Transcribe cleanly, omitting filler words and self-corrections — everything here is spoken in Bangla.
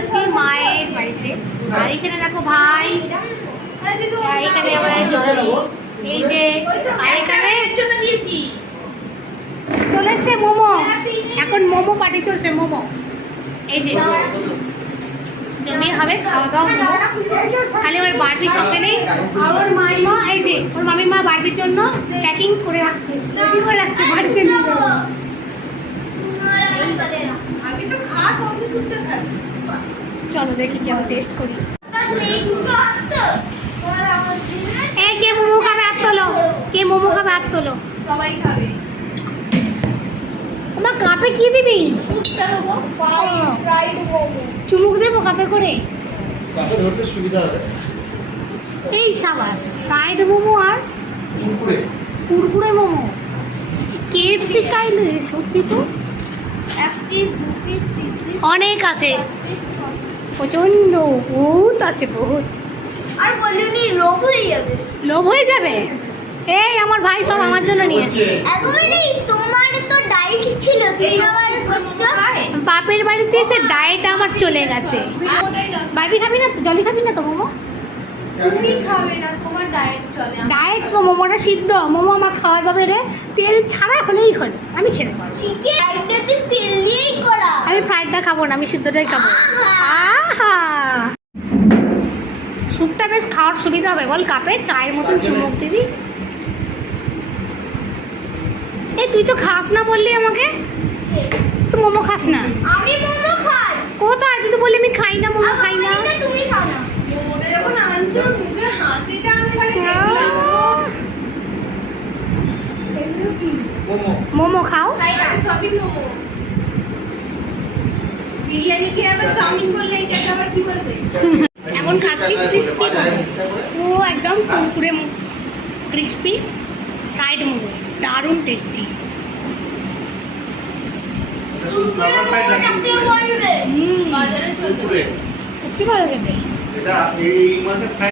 এসেছি মায়ের বাড়িতে। আর এখানে দেখো ভাই, এখানে আমাদের এই যে, আর এখানে চলে এসছে মোমো। এখন মোমো পার্টি চলছে, মোমো এই যে জমিয়ে হবে, খাওয়া দাওয়া মোমো। খালি আমার বাড়ির সঙ্গে নেই, আর ওর মাইমা এই যে ওর মামির মা বাড়ির জন্য প্যাকিং করে রাখছে, রেডি করে রাখছে বাড়িতে নিয়ে যাবো। চলো দেখি কেমন টেস্ট করি। এই কে মোমো খাবে হাত তোলো, কে মোমো খাবে হাত তোলো। সবাই খাবে। আমার কাপে কি দিবি? চুমুক দেবো কাপে করে, কাপে ধরতে সুবিধা হবে। এই সাবাস, ফ্রাইড মোমো আর কুরকুরে কুরকুরে মোমো, KFC স্টাইল। সত্যি তো এক পিস, দু পিস, তিন পিস, অনেক আছে, প্রচন্ড বহুত আছে, বহুত। আর বলিনি লোভ হয়ে যাবে। লোভ হয়ে যাবে। এই আমার ভাই সব আমার জন্য নিয়ে এসেছে। একদমই নেই, তোমার তো ডায়েট ছিল, তুমি আবার করছো। বাপের বাড়িতে এসে ডায়েট আমার চলে গেছে। বাড়ি খাবি না তো, জলি খাবি না তো মোমো? তুমি খাবে না, তোমার ডায়েট চলে। ডায়েট তো, মোমোটা সিদ্ধ, মোমো আমার খাওয়া যাবে রে, তেল ছাড়া হলেই হলো, আমি খেতে পারবো। চিকেন ডায়েটটাতে তেল দিয়েই করা। আমি ফ্রাইডটা খাবো না, আমি সিদ্ধটাই খাবো। আহা, স্যুপটা বেশ খাওয়ার সুবিধা হবে বল, কাপে চায়ের মতন চুমুক দিবি। এই তুই তো খাস না বললি আমাকে, তুই মোমো খাস না। আমি মোমো খাই। কোথায়? তুই তো বললি আমি খাই না, মোমো খাই না। তুমি খাও না। মোমোটা যখন আনছো, মুখের হাসিটা আমি খালি দেখলাম। মোমো মোমো খাও। খাই না, সবই মোমো। বিরিয়ানি খেয়ে আবার চাউমিন বললে এটা আবার কি বলবে? এখন খাচ্ছি ক্রিস্পি মোমো, ও একদম কুরকুরে ক্রিস্পি ফ্রাইড মোমো, দারুণ টেস্টি। এটা শুধু নরমাল ফ্রাইড রাখতে বলবে। হুম, বাজারে চলছে। কুরকুরে একটু ভালো খেতে। এটা এই মানে ফ্রাইড